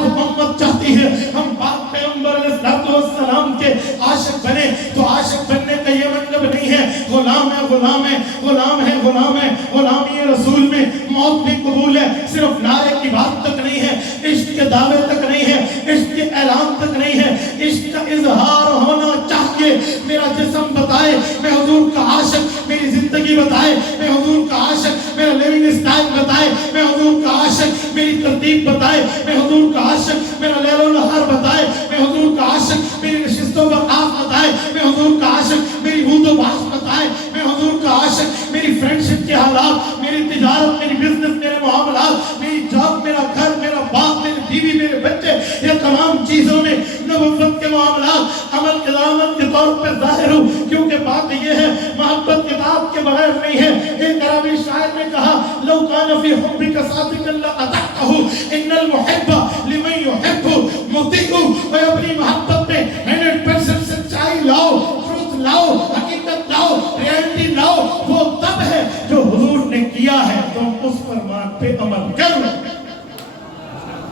آج امت چاہتی ہے ہم پاک پیغمبر علیہ السلام کے عاشق بنے، تو عاشق بننے کا یہ مطلب نہیں ہے غلام ہے غلام ہے غلام ہے غلام ہے، غلامی رسول میں موت بھی قبول ہے، صرف نعرے کی بات تک نہیں ہے، عشق کے دعوے تک نہیں ہے، عشق کے اعلان تک نہیں ہے، عشق کا اظہار ہونا چاہیے۔ میرا جسم بتائے میں حضور کا عاشق، میری زندگی بتائے میں حضور کا عاشق، میرا لیونگ اسٹائل بتائے میں حضور کا عاشق، میری ترتیب بتائے میں حضور کا عاشق، میرا لیل و نہار بتائے میں حضور کا عاشق، میری نشستوں پر آس بتائے میں حضور کا عاشق، میری بود و باس بتائے میں حضور کا عاشق، میری فرینڈشپ کے حالات، میری تجارت، میری بزنس، میرے معاملات، میری جاب، میرا گھر، میرا باپ، میری بیوی، میرے بچے، یہ تمام چیزوں میں نبوت کے معاملات عمل کی علامت کے طور پر ظاہر ہوں، کیونکہ بات یہ ہے محبت کتاب کے بغیر نہیں ہے۔ ایک عربی شاعر نے کہا لو کان فی حبک صادقا لقطعتہ ان المحب لمن یحب مطیع، اور اپنی محبت میں 100% سچائی لاؤ، ٹروت لاؤ، حقیقت لاؤ، ریئلٹی لاؤ، وہ تب ہے جو حضور نے کیا ہے، تم اس فرمان پہ عمل کرو۔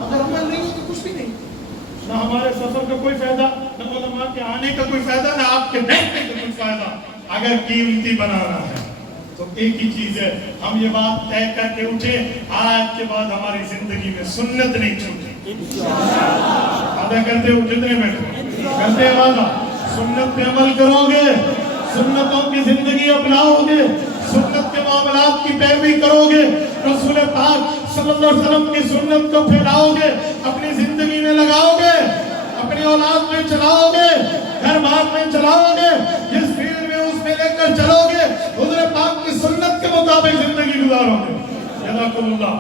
اگر عمل نہیں ہو تو کچھ بھی نہیں، نہ ہمارے سفر کا کوئی فائدہ، نہ علماء کے آنے کا کوئی فائدہ، نہ آپ کے دیکھنے کا کوئی فائدہ۔ اگر قیمتی بنانا ہے تو ایک ہی چیز ہے، ہم یہ بات طے کر کے اٹھے آج کے بعد ہماری زندگی میں سنت نہیں چھوٹی، وعدہ کرتے ہو کتنے منٹ کرتے ہیں وعدہ، سنت پہ عمل کرو گے، سنتوں کی زندگی اپناؤ گے، سنت کے معاملات کی پیروی کرو گے، رسول پاک صلی اللہ علیہ وسلم کی سنت کو پھیلاؤ گے، اپنی زندگی میں لگاؤ گے، اپنی اولاد میں چلاؤ گے، گھر بار میں چلاؤ گے، جس فیلڈ میں اس میں لے کر چلو گے، حضور پاک کی سنت کے مطابق زندگی گزارو گے۔ جزاکم اللہ۔